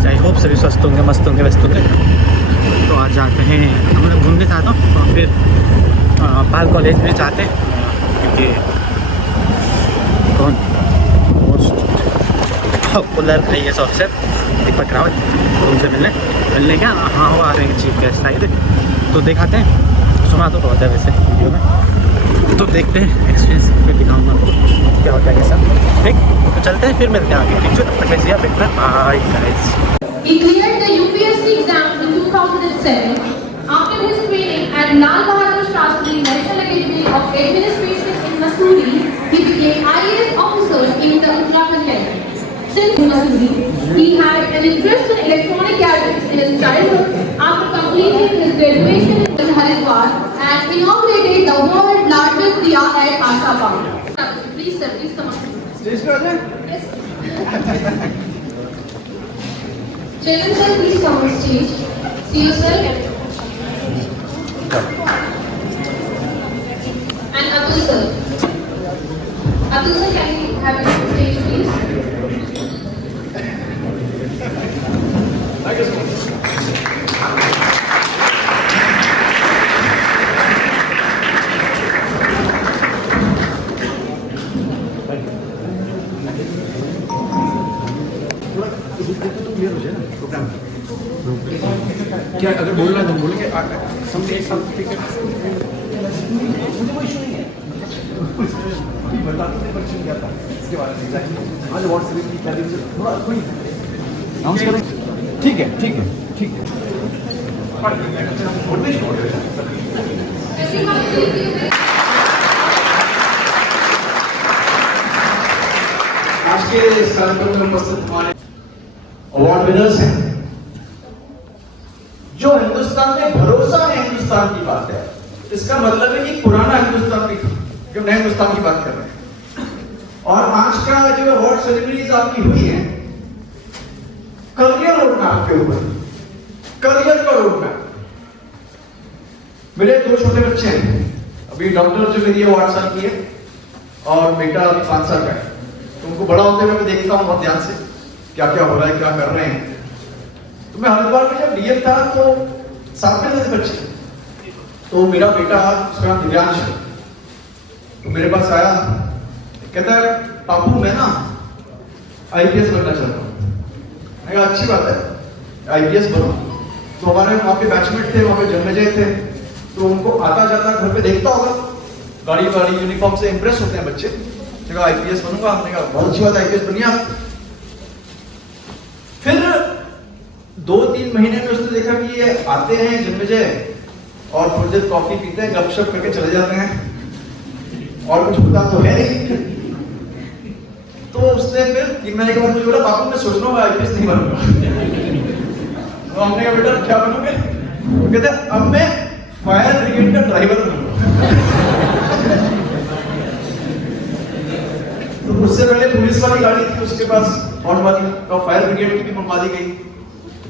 Guys, I hope सभी स्वस्थ होंगे, मस्त होंगे, व्यस्त होंगे। तो आज जाते हैं, हम लोग घूमने चाहता हूँ और फिर पाल कॉलेज भी चाहते हैं क्योंकि कौन most popular I S officer Deepak Rawat, तो उनसे मिलने क्या हाँ वो आ रहे हैं, चीफ गेस्ट आए थे, तो दिखाते हैं। सुना तो बहुत है वैसे वीडियो में, तो देखते हैं एक्सपीरियंस, फिर दिखाऊंगा आपको क्या होता है कैसा। ठीक, तो चलते हैं, फिर मिलते हैं आगे। ठीक है, तब तक वैसे आप बेहतर bye guys. He cleared the UPSC exam in 2007. After his training at Lal Bahadur Shastri National Academy of Administration in Mussoorie, he became IAS officer in the Uttarakhand category. Since Mussoorie, he had an interest in electronic gadgets in his childhood. After completing his graduation in Haridwar and inaugurated the world's largest Diya at Asha Park. Please sir, please come on. Stage पे आ जाए? Yes. Chairman sir, please come on stage. See you sir. And Abdul sir. Abdul sir, can you have a stage please? Thank you so much. Clear हो जाए ना programme. क्या अगर बोलना तो बोलेंगे समझे एक साथ ठीक है, मुझे कोई इशू नहीं है, बताते थे बच्चे क्या था इसके बारे में एग्जैक्टली आज व्हाट्सएप की तारीख से थोड़ा कोई अनाउंस करें। ठीक है ठीक है ठीक है। आज के इस कार्यक्रम में उपस्थित हमारे अवार्ड विनर्स हैं, जो हिंदुस्तान में भरोसा है, हिंदुस्तान की बात है। इसका मतलब है कि पुराना हिंदुस्तान भी जो नए हिंदुस्तान की बात कर रहे हैं। और आज का जो अवार्ड सेरेमनीज आपकी हुई है, करियर रोडमैप के ऊपर, करियर का रोडमैप। मेरे दो छोटे बच्चे हैं, अभी डॉक्टर जो मेरी अवार्ड साल की है और बेटा अभी 5 साल का है, तो उनको बड़ा होते हुए मैं देखता हूँ बहुत ध्यान से क्या क्या हो रहा है, क्या कर रहे हैं। तो मैं हरिद्वार में जब डीएम था तो साथ में थे बच्चे, तो मेरा बेटा उसका नाम दिव्यांश है, तो मेरे पास आया, कहता है पापू मैं ना आईपीएस बनना चाहता हूँ। मैं कहा अच्छी बात है, आईपीएस बनो। तो हमारे वहाँ पे बैचमेट थे, वहाँ पे जन्मजय थे, तो उनको आता जाता घर पे देखता होगा, गाड़ी वाड़ी यूनिफॉर्म से इंप्रेस होते हैं बच्चे। कहा आईपीएस बनूंगा, हमने कहा बहुत अच्छी बात है, आईपीएस बनिए आप। फिर 2-3 महीने में उसने देखा कि ये आते हैं जन्मजय और थोड़ी देर कॉफी पीते हैं, गपशप करके चले जाते हैं और कुछ होता तो है नहीं। तो उसने फिर 3 महीने के बाद मुझे बोला पापा मैं सोच रहा हूँ आईपीएस नहीं बनूंगा। तो हमने कहा बेटा क्या बनोगे? तो कहते अब मैं फायर ब्रिगेड का ड्राइवर बनूंगा। तो उससे पहले पुलिस वाली गाड़ी थी उसके पास और वाली, तो फायर ब्रिगेड की भी मंगवा दी गई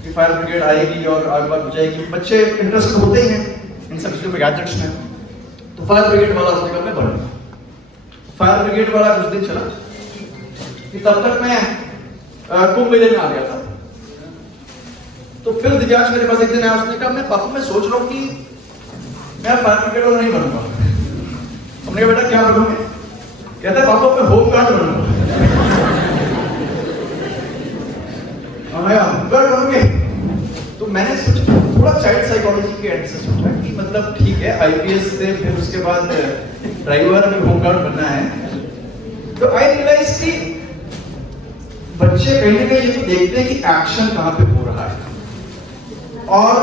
कि फायर ब्रिगेड आएगी और आग बाग बुझाएगी। बच्चे इंटरेस्ट होते ही हैं इन सब चीजों में, गैजेट्स में। तो फायर ब्रिगेड वाला उसने कहा मैं बनूंगा। फायर ब्रिगेड वाला कुछ दिन चला कि तब तक मैं कुंभ मेले में आ गया था। तो फिर दिव्यांश मेरे पास एक दिन आया, उसने कहा मैं पापा मैं सोच रहा हूँ कि मैं फायर ब्रिगेड वाला नहीं बनूंगा। हमने कहा बेटा क्या बनोगे? कहता है पापा मैं होम गार्ड बनूंगा। बनोगे? तो मैंने सोचा थोड़ा चाइल्ड साइकोलॉजी के एंड से सोचा कि मतलब ठीक है आईपीएस से फिर उसके बाद ड्राइवर अभी होम गार्ड बनना है। तो आई रियलाइज कि बच्चे कहीं ना कहीं ये तो देखते हैं कि एक्शन कहां पे हो रहा है, और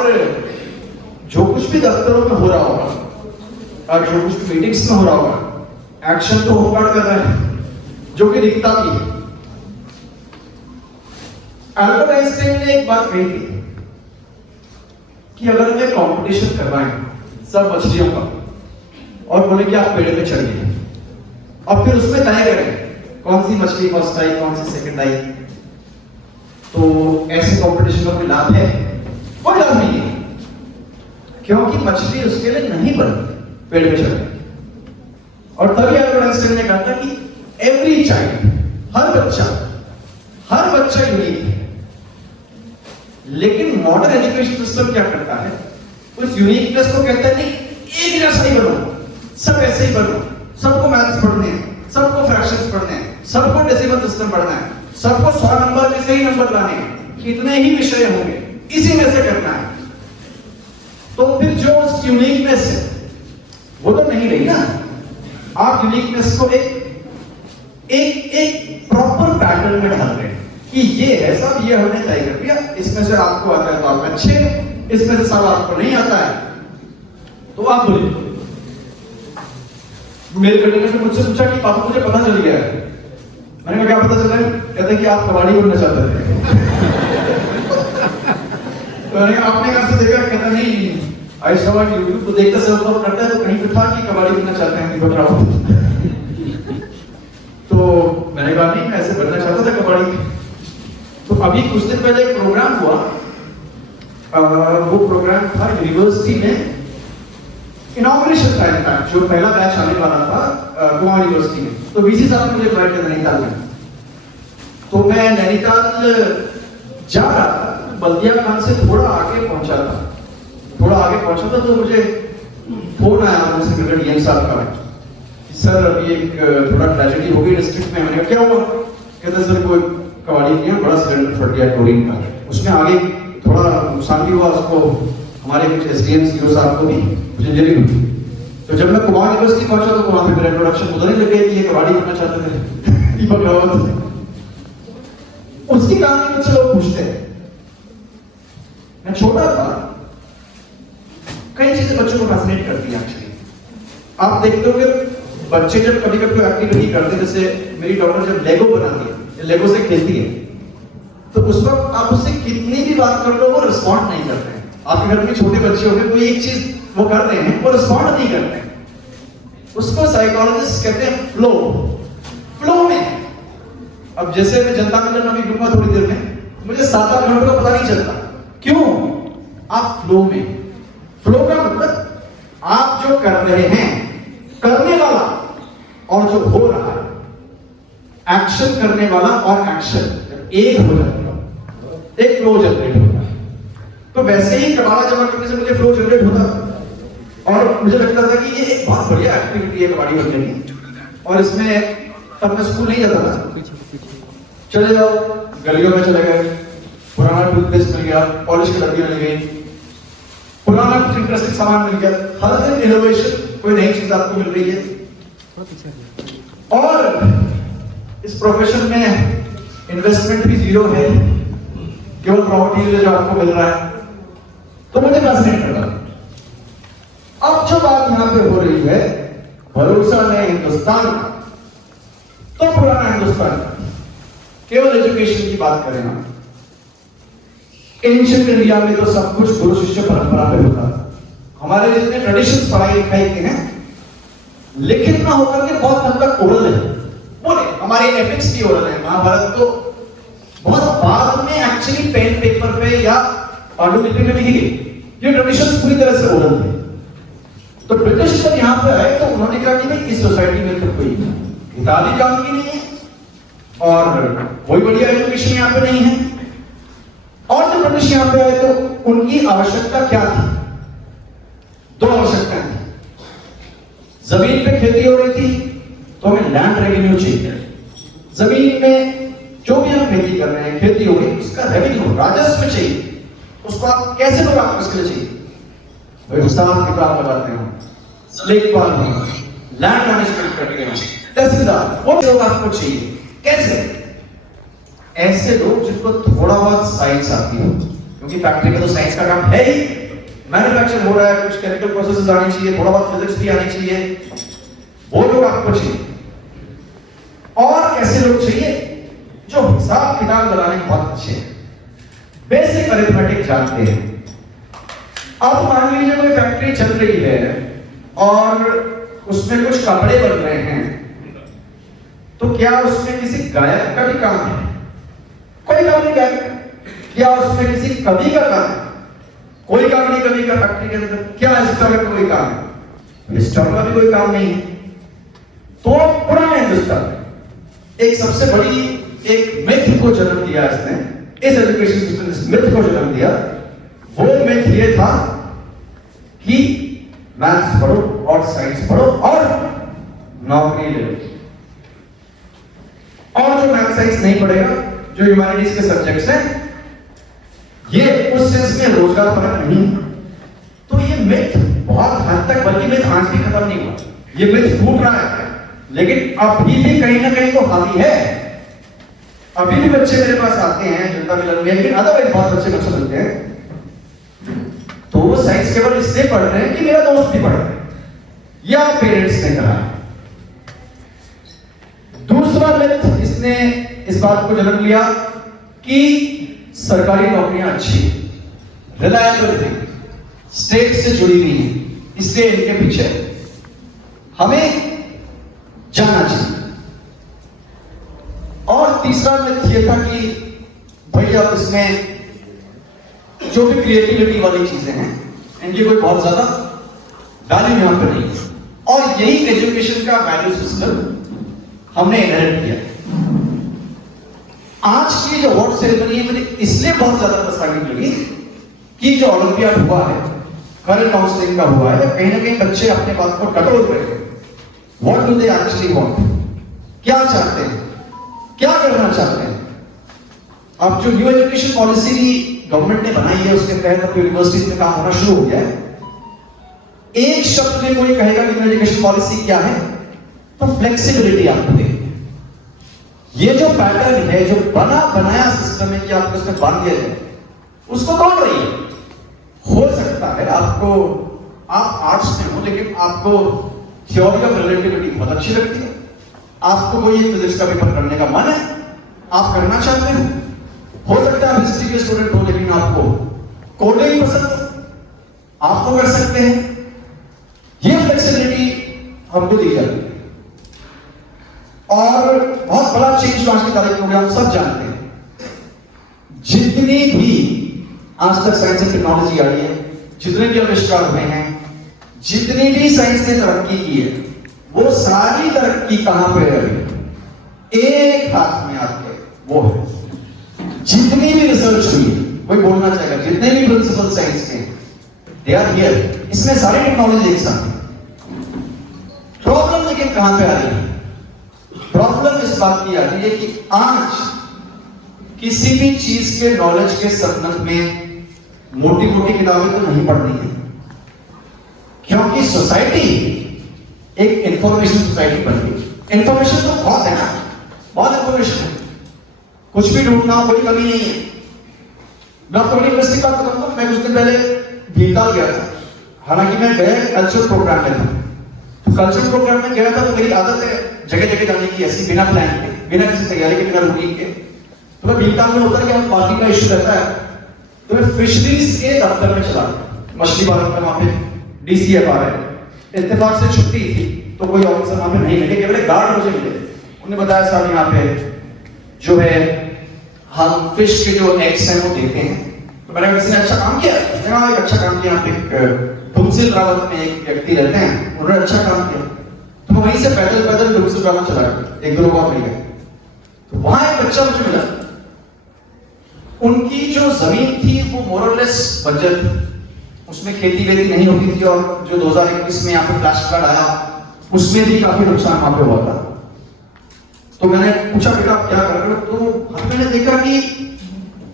जो कुछ भी दफ्तरों में हो रहा होगा और जो कुछ भी मीटिंग्स में हो रहा होगा, एक्शन तो होम गार्ड कर रहा है, जो कि दिखता भी है। अल्बर्ट आइंस्टाइन ने एक बात कही थी कि अगर हमें कंपटीशन करवाएं सब मछलियों का और बोले कि आप पेड़ पे चढ़िए और फिर उसमें तय करें कौन सी मछली फर्स्ट आई, कौन सी सेकंड आई, तो ऐसे कंपटीशन का कोई लाभ है? कोई लाभ नहीं है, क्योंकि मछली उसके लिए नहीं बनती पेड़ पे चढ़ने। और तभी अल्बर्ट आइंस्टाइन ने कहा था कि एवरी चाइल्ड, हर बच्चा यूनिक है। लेकिन मॉडर्न एजुकेशन सिस्टम क्या करता है, उस यूनिकनेस को कहता है नहीं एक जैसा ही बनो, सब ऐसे ही बनो, सबको मैथ्स पढ़ने हैं, सबको फ्रैक्शंस पढ़ने हैं, सबको डेसिमल सिस्टम पढ़ना है, सबको 100 नंबर के सही नंबर लाने हैं, इतने ही विषय होंगे, इसी में से करना है। तो फिर जो उस यूनिकनेस है वो तो नहीं रही ना। आप यूनिकनेस को एक प्रॉपर पैटर्न में ढाल रहे हैं कि ये है सब, ये हमने तय कर दिया, इसमें से आपको आता है तो आप अच्छे, इसमें से सब आपको नहीं आता है तो आप बोलिए। मेरे कंडक्टर ने मुझसे पूछा कि पापा मुझे पता चल गया है, मैंने कहा क्या पता चला है? कहते कि आप कबाड़ी बनना चाहते थे। तो मैंने कहा आपने कहां से देखा? कहता नहीं आई सॉ ऑन यूट्यूब, तो देखता सब लोग करता है तो कहीं पे था कि कबाड़ी बनना चाहते हैं, नहीं बता रहा हूं। तो मैंने कहा नहीं मैं ऐसे बनना चाहता था कबाड़ी। तो अभी कुछ दिन पहले एक प्रोग्राम हुआ, वो प्रोग्राम था यूनिवर्सिटी में, इनॉग्रेशन टाइम था, जो पहला बैच आने वाला था कुमार यूनिवर्सिटी में। तो वीसी साहब ने मुझे इनवाइट किया नैनीताल में, तो मैं नैनीताल जा रहा था, बल्दिया खान से थोड़ा आगे पहुंचा था तो मुझे फोन आया मुझसे सेक्रेटरी डीएम साहब का, सर अभी एक थोड़ा ट्रेजेडी हो गई डिस्ट्रिक्ट में। मैंने कहा क्या हुआ? कहते सर कोई कबाड़ी किया, बड़ा सिलेंडर फट गया क्लोरीन का, उसमें आगे थोड़ा नुकसान भी हुआ, उसको हमारे कुछ एसडीएम सीओ साहब को भी कुछ इंजरी हुई। तो जब मैं कुमार यूनिवर्सिटी पहुंचा तो वहां पे मेरा इंट्रोडक्शन उधर ही लग गया कि ये कबाड़ी करना चाहते थे दीपक रावत। उसकी कहानी मुझसे लोग पूछते हैं। मैं छोटा था, कई चीजें बच्चों को फैसिनेट करती है एक्चुअली। आप देखते होंगे बच्चे जब कभी कभी एक्टिविटी करते हैं, जैसे मेरी डॉटर जब लेगो बनाती है, लेगो से खेलती है, तो उस वक्त आप उससे कितनी भी बात कर लो वो रिस्पॉन्ड नहीं करते हैं। आपके घर में छोटे बच्चे होंगे, कोई एक चीज वो कर रहे हैं, वो रिस्पॉन्ड नहीं करते हैं। उसको साइकोलॉजिस्ट कहते हैं फ्लो में। अब जैसे मैं जनता मिलन अभी दूंगा थोड़ी देर में, मुझे 7-8 घंटों का पता नहीं चलता, क्यों? आप फ्लो में। फ्लो का मतलब आप जो कर रहे हैं, करने वाला और जो हो रहा है, एक्शन करने वाला और एक्शन एक हो जाता है, एक फ्लो जनरेट होता है। तो वैसे ही कबाड़ा जमा करने से मुझे फ्लो जनरेट होता और मुझे लगता था कि ये एक बहुत बढ़िया एक्टिविटी है कबाड़ी बनने की, और इसमें तब मैं स्कूल नहीं जाता था, चले जाओ गलियों में चले गए, पुराना टूथपेस्ट मिल गया, पॉलिश की डब्बी मिल गई, पुराना कुछ इंटरेस्टिंग सामान मिल गया, हर दिन इनोवेशन, कोई नई चीज आपको मिल रही है। और इस प्रोफेशन में इन्वेस्टमेंट भी जीरो है, केवल प्रॉपर्टी जो आपको मिल रहा है, तो मुझे फैसिनेट कर रहा। अब जो बात यहां पे हो रही है, भरोसा नहीं हिंदुस्तान का, तो पुराना हिंदुस्तान, केवल एजुकेशन की बात करें हम, एंशिएंट इंडिया में तो सब कुछ गुरु शिष्य परंपरा पे होता था। हमारे जितने ट्रेडिशंस पढ़ाई लिखाई के हैं, लिखित ना होकर के बहुत हद तक ओरल है, बोले हमारे एपिक्स भी ओरल है। महाभारत तो बहुत बाद में एक्चुअली पेन पेपर पे या पांडुलिपि में लिखी गई, ये ट्रेडिशंस पूरी तरह से ओरल थे। तो ब्रिटिश जब यहाँ पे आए तो उन्होंने कहा कि भाई इस सोसाइटी में तो कोई किताबी काम की नहीं है और कोई बढ़िया एजुकेशन यहाँ पे नहीं है। और जब ब्रिटिश यहाँ पे आए तो उनकी आवश्यकता क्या थी? 2 आवश्यकताएं थी। जमीन पे खेती हो रही थी तो हमें लैंड रेवेन्यू चाहिए। जमीन में जो भी हम खेती कर रहे हैं, खेती हो रही, उसका रेवेन्यू, राजस्व चाहिए। उसको आप कैसे लोग आपको इसके लिए चाहिए? भाई हिसाब किताब लगाते हैं, लेखपाल हैं, लैंड मैनेजमेंट करते हैं, तहसीलदार, वो लोग आपको चाहिए। कैसे? ऐसे लोग जिनको थोड़ा बहुत साइंस आती हो, क्योंकि फैक्ट्री में तो साइंस का काम है ही, मैन्युफैक्चर हो रहा है, कुछ केमिकल प्रोसेसेस आनी चाहिए, थोड़ा बहुत फिजिक्स भी आनी चाहिए, वो लोग आपको चाहिए। और कैसे लोग चाहिए? जो हिसाब किताब लगाने में बहुत अच्छे हैं, बेसिक अरिथमेटिक जानते हैं। अब मान लीजिए कोई फैक्ट्री चल रही है और उसमें कुछ कपड़े बन रहे हैं, तो क्या उसमें किसी गायक का भी काम है? कोई काम नहीं गायक। क्या उसमें किसी कवि का काम है? कोई काम नहीं कवि का फैक्ट्री के अंदर। क्या हिस्टोरियर का कोई काम है? हिस्टोरियर का भी कोई काम नहीं है। तो पुराने हिंदुस्तान एक सबसे बड़ी एक मिथ को जन्म दिया इसने इस एजुकेशन सिस्टम ने इस मिथ को जन्म दिया, वो मिथ ये था कि मैथ्स पढ़ो और साइंस पढ़ो और नौकरी ले लो। और जो मैथ साइंस नहीं पढ़ेगा, जो ह्यूमैनिटीज के सब्जेक्ट्स हैं, ये उस सेंस में रोजगार परक नहीं। तो ये मिथ बहुत हद तक, बल्कि मिथ आज भी खत्म नहीं हुआ, ये मिथ फूट रहा है, लेकिन अभी भी कहीं ना कहीं तो हावी है। अभी भी बच्चे मेरे पास आते हैं जनता मिलन में, लेकिन अदरवाइज बहुत बच्चे मुझसे मिलते हैं, तो वो साइंस केवल इसलिए पढ़ रहे हैं कि मेरा दोस्त भी पढ़ रहा है या पेरेंट्स ने कहा। दूसरा मिथ इसने इस बात को जन्म लिया कि सरकारी नौकरियां अच्छी, रिलायबल थी, स्टेट से जुड़ी हुई है, इसलिए इनके पीछे हमें जाना चाहिए। और तीसरा मिथ यह था कि भैया इसमें जो भी क्रिएटिविटी वाली चीजें हैं, इनकी कोई बहुत ज्यादा वैल्यू यहां पर नहीं है। और यही एजुकेशन का वैल्यू सिस्टम हमने इनहेरिट किया। आज की जो अवार्ड सेरेमनी है, मुझे इसलिए बहुत ज्यादा प्रासंगिक लगी कि जो ओलंपियाड हुआ है, करियर काउंसलिंग का हुआ है, कहीं ना कहीं बच्चे अपने बात को टटोल रहे हैं। What do they actually want, क्या चाहते हैं, क्या करना चाहते हैं। अब जो न्यू एजुकेशन पॉलिसी गवर्नमेंट ने बनाई है, उसके तहत अब यूनिवर्सिटीज में काम होना शुरू हो गया है। एक शब्द में कोई कहेगा कि न्यू एजुकेशन पॉलिसी क्या है, तो फ्लेक्सिबिलिटी आपको देंगे। ये जो पैटर्न है, जो बना बनाया सिस्टम है कि आपको इसमें बांध दिया जाए, उसको तोड़ रही है। हो सकता है आपको, आप आर्ट्स में हो लेकिन आपको थ्योरी ऑफ रिलेटिविटी बहुत अच्छी लगती है, आपको कोई फिजिक्स का पेपर करने का मन है, आप करना चाहते हो। हो सकता है आप हिस्ट्री के स्टूडेंट हो लेकिन आपको कोडिंग पसंद है, आपको कर सकते हैं। ये फ्लेक्सिबिलिटी हमको दी जाती है। और बहुत बड़ा चेंज जो आज की तारीख में हम सब जानते हैं, जितनी भी आज तक साइंस एंड टेक्नोलॉजी आई है, जितने भी आविष्कार हुए हैं, जितनी भी साइंस ने तरक्की की है, वो सारी तरक्की कहां पे है? एक हाथ में आपके वो है। जितनी भी रिसर्च हुई है, कोई बोलना चाहेगा, जितने भी प्रिंसिपल साइंस के, दे आर हियर, इसमें सारी टेक्नोलॉजी एक साथ। प्रॉब्लम लेकिन कहां पे आ रही है? प्रॉब्लम इस बात की आ रही है कि आज किसी भी चीज के नॉलेज के संबंध में मोटी मोटी किताबें तो नहीं पढ़नी है, क्योंकि सोसाइटी एक इंफॉर्मेशन सोसाइटी बन गई। इंफॉर्मेशन तो बहुत है ना, बहुत इंफॉर्मेशन है, कुछ भी ढूंढना हो कोई कमी नहीं है। मैं आपको बड़ी इंटरेस्टिंग बात बताऊंगा, मैं कुछ दिन पहले भीमताल गया था, हालांकि मैं गया कल्चरल प्रोग्राम में था। तो कल्चरल प्रोग्राम में गया था तो मेरी आदत है जगह जगह जाने की, ऐसी बिना प्लान के, बिना किसी तैयारी के, बिना रूटीन के। तो मैं भीमताल में उतर गया, पार्किंग का इश्यू रहता है, तो मैं फिशरीज के दफ्तर में चला, मछली पालन का, वहां पे डीसीएफ आ रहे हैं। इत्तेफाक से छुट्टी थी तो कोई ऑफिसर वहां पे नहीं मिले, केवल गार्ड मुझे मिले। उन्होंने बताया साहब यहाँ पे जो है हम फिश के जो एग्स हैं वो देते हैं। तो मैंने किसी ने अच्छा काम किया, उसने कहा एक अच्छा काम किया। यहाँ पे तुमसिल रावत में एक व्यक्ति रहते हैं, उन्होंने अच्छा काम किया। तो मैं वहीं से पैदल पैदल तुमसिल रावत चला गया, एक दो लोग और मिल गए। तो वहां एक बच्चा मुझे मिला, उनकी जो जमीन थी वो मोरलेस बंजर थी, उसमें खेती वेती नहीं होती थी। और जो 2021 में यहाँ पे फ्लैश फ्लड आया, उसमें भी काफी नुकसान वहां पे हुआ था। तो मैंने पूछा बेटा आप क्या कर रहे हो? तो मैंने देखा कि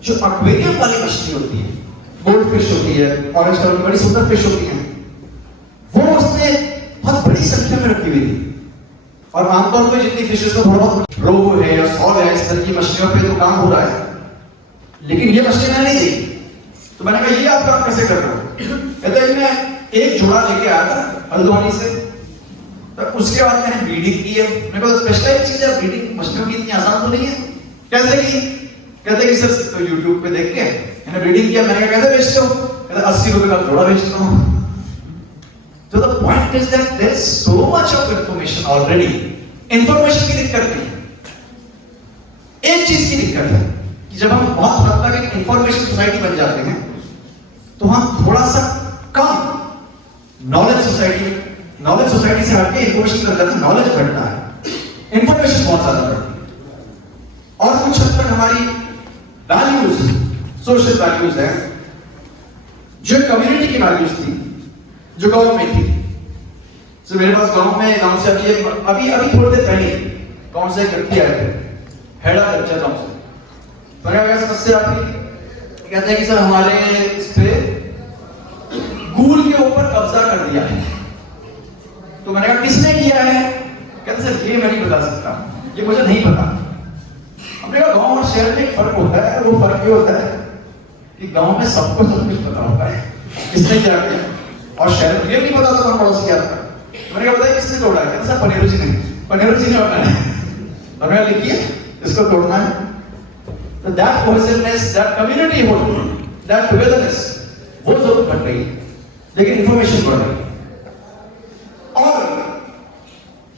जो एक्वेरियम वाली मछली होती है, गोल्ड फिश होती है, ऑरेंज कलर की बड़ी सुंदर फिश होती है, वो उसने बहुत बड़ी संख्या में रखी हुई थी। और आमतौर पर जितनी फिशेस में थोड़ा बहुत रोहू है या सॉल है, इस तरह की मछलियों पे तो काम हो रहा है, लेकिन ये मछली मैंने नहीं देखी। तो मैंने कहा ये आप काम कैसे कर रहे हो? कहते मैं एक जोड़ा लेके आया था हल्द्वानी से, तो उसके बाद मैंने ब्रीडिंग की है। मेरे को स्पेशलाइज चीज है, ब्रीडिंग मछलियों की इतनी आसान तो नहीं है। कैसे की? कहते कि सर तो यूट्यूब पे देख के मैंने ब्रीडिंग किया। मैंने कहा कैसे बेचते हो? कहते 80 रुपए का जोड़ा बेचता हूँ। तो the point is that there is so much of information already. Information की दिक्कत नहीं है, एक चीज की दिक्कत है कि जब हम बहुत हद तक एक इंफॉर्मेशन सोसाइटी बन जाते हैं तो हम थोड़ा सा कम नॉलेज सोसाइटी से हटके इंफॉर्मेशन कर जाते हैं। नॉलेज बढ़ता है, इंफॉर्मेशन बहुत ज्यादा बढ़ती है, और कुछ हद तक हमारी वैल्यूज सोशल वैल्यूज हैं, जो कम्युनिटी की वैल्यूज थी, जो गांव में थी। तो मेरे पास गांव से अभी थोड़ी देर पहले गांव से एक व्यक्ति आए थे, हेड़ा कच्चा गांव से। तो क्या समस्या आपकी? कहते हैं कि सर हमारे इस पे गूल के ऊपर कब्जा कर दिया है। तो मैंने कहा किसने किया है? कहते सर ये मैं नहीं बता सकता, ये मुझे नहीं पता। हमने कहा गांव और शहर में एक फर्क होता है, वो फर्क ये होता है कि गांव में सबको सब कुछ पता होता है किसने क्या किया, और शहर में ये नहीं पता था कौन पड़ोसी क्या था। मैंने कहा बताइए किसने तोड़ा है? कहते सर पनेरू जी ने बताया। मैंने कहा लिखिए इसको तोड़ना है। तो that cohesiveness, that community hold, that togetherness, वो जरूर घट रही है, लेकिन इंफॉर्मेशन बढ़ रही है। और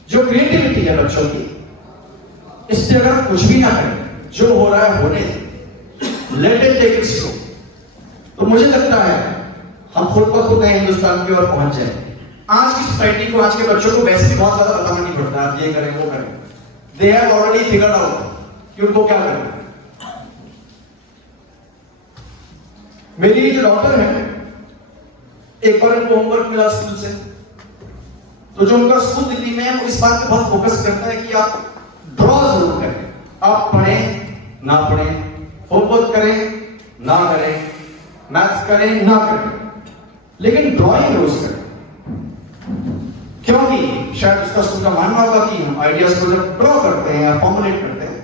जो क्रिएटिविटी है बच्चों की, इस पे अगर कुछ भी ना करें, जो हो रहा है होने, let it take its flow, तो मुझे लगता है हम खुद ब खुद नए हिंदुस्तान की ओर पहुंच जाए। आज की सोसाइटी को, आज के बच्चों को वैसे भी बहुत ज्यादा बताना नहीं पड़ता, आप ये करें वो करें, they have already figured out कि उनको क्या करना है। मेरी जो डॉक्टर है, एक बार उनको होमवर्क मिला स्कूल से, तो जो उनका स्कूल दिल्ली में है वो इस बात पे बहुत फोकस करता है कि आप ड्रॉ जरूर करें, आप पढ़ें ना पढ़ें, होमवर्क करें ना करें, मैथ्स करें ना करें, लेकिन ड्राइंग रोज करें। क्योंकि शायद उसका स्कूल का मानना होगा कि हम आइडियाज को जब ड्रॉ करते हैं या फॉर्मुलेट करते हैं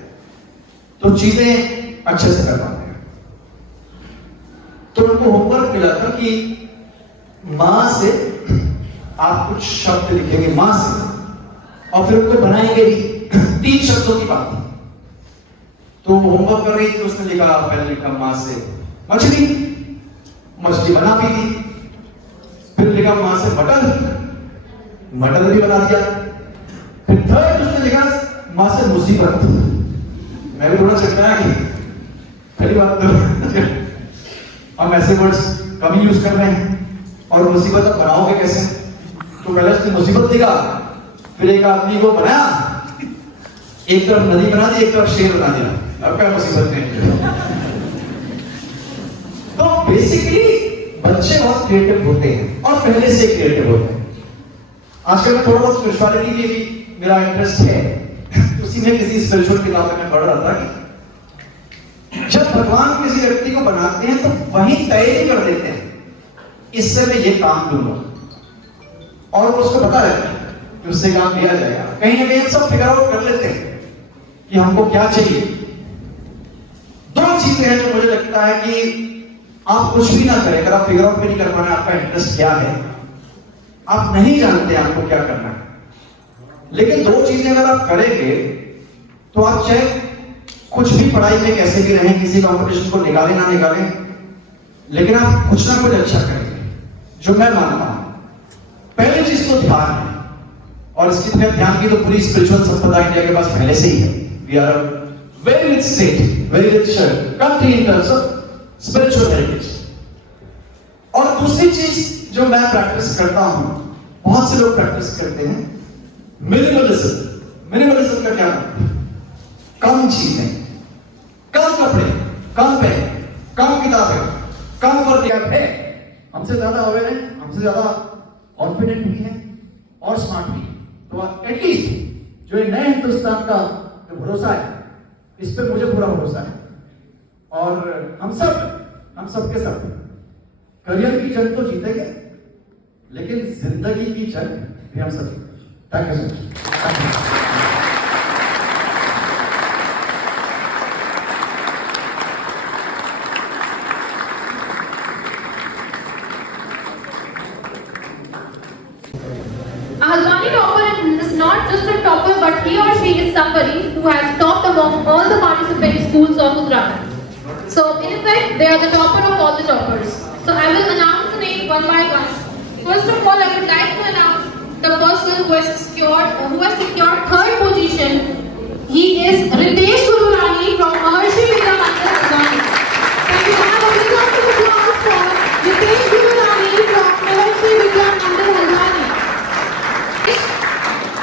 तो चीजें अच्छे से कर पाते हैं। तो उनको होमवर्क मिला था कि मां से आप कुछ शब्द लिखेंगे, मां से, और फिर उनको बनाएंगे भी। 3 शब्दों की बात थी। तो होमवर्क कर रही थी, उसने लिखा, पहले लिखा मां से मछली, मछली बना भी दी। फिर लिखा मां से मटर, मटर भी बना दिया। फिर थर्ड उसने लिखा मां से मुसीबत। मैं भी थोड़ा चकराया कि पहली बात तो हम ऐसे वर्ड्स कम ही यूज कर रहे हैं, और मुसीबत अब बनाओगे कैसे? तो पहले उसने मुसीबत लिखा, फिर एक आदमी को बनाया, एक तरफ नदी बना दी, एक तरफ शेर बना दिया। अब क्या मुसीबत नहीं। तो बेसिकली बच्चे बहुत क्रिएटिव होते हैं, और पहले से क्रिएटिव होते हैं। आजकल मैं थोड़ा बहुत स्पिरिचुअलिटी में भी मेरा इंटरेस्ट है। उसी में किसी स्पिरिचुअल किताब में पढ़ रहा था कि जब भगवान किसी व्यक्ति को बनाते हैं तो वही तय नहीं कर देते हैं इससे मैं ये काम दूंगा, और उसको पता है कि उससे काम दिया जाएगा। कहीं ना कहीं हम सब फिगर आउट कर लेते हैं कि हमको क्या चाहिए। 2 चीजें हैं जो मुझे लगता है कि आप कुछ भी ना करें, अगर आप फिगर आउट भी नहीं कर पा रहे आपका इंटरेस्ट क्या है, आप नहीं जानते आपको क्या करना है, लेकिन 2 चीजें अगर आप करेंगे तो आप चाहे कुछ भी पढ़ाई में कैसे भी रहें, किसी कंपटीशन को निकालें ना निकालें, लेकिन आप कुछ ना कुछ अच्छा करेंगे, जो मैं मानता हूं। पहली चीज तो ध्यान है, और इसकी ध्यान की तो पूरी स्पिरिचुअल संपदा इंडिया के पास पहले से ही है। We are very rich state, very rich country in terms of spiritual heritage. और दूसरी चीज जो मैं प्रैक्टिस करता हूं, बहुत से लोग प्रैक्टिस करते हैं, मिनिमलिज्म। मिनिमलिज्म का क्या मतलब? कम चीजें, कम कपड़े, कम पेन, कम किताबें, कम फर्नीचर है। हमसे ज्यादा अवेयर है, हमसे ज्यादा कॉन्फिडेंट भी है और स्मार्ट भी। तो एटलीस्ट जो ये नए हिंदुस्तान का जो भरोसा है, इस पर मुझे पूरा भरोसा है। और हम सब के सब करियर की जंग तो जीतेंगे, लेकिन जिंदगी की जंग भी हम सब जीतेंगे। Thank you so much. Halwani topper is not just a topper, but he or she is somebody who has topped among all the participating schools of Uttarakhand. So, in effect, they are the topper of all the toppers. So, I will announce the name one by one. First of all, I would like to announce the person who has secured 3rd position. He is Ritesh Gururani from Maharshi Vidya Mandir, Halwani. Can we have a big round of applause for Ritesh Gururani from Maharshi Vidya Mandir, Halwani?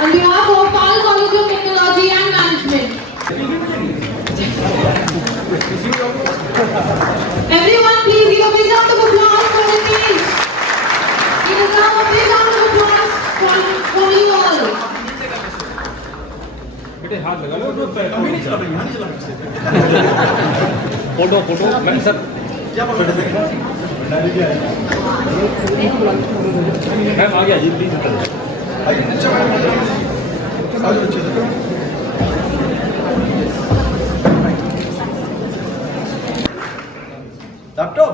On behalf of Pal College of Technology and Management. अभी नहीं चला भाई, यहाँ नहीं चला मुझसे। Photo मैं sir क्या बोल रहे थे? मैम आ गया जी प्लीज आइए, नीचे बैठो, आ जाओ नीचे देखो। Laptop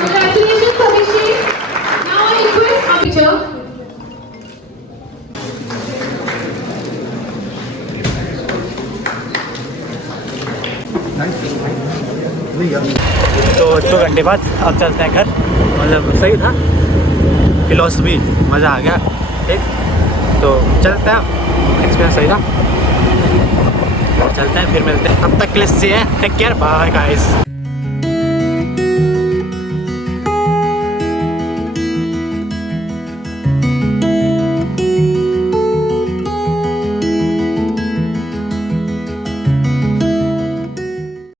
Congratulations, Abhishek. Now I request our teacher. तो 2 घंटे बाद अब चलते हैं घर। मतलब सही था, फिलॉसफी मज़ा आ गया। ठीक, तो चलते हैं, एक्सपीरियंस सही था। चलते हैं, फिर मिलते हैं। अब तक के लिए टेक केयर, बाय गाइस।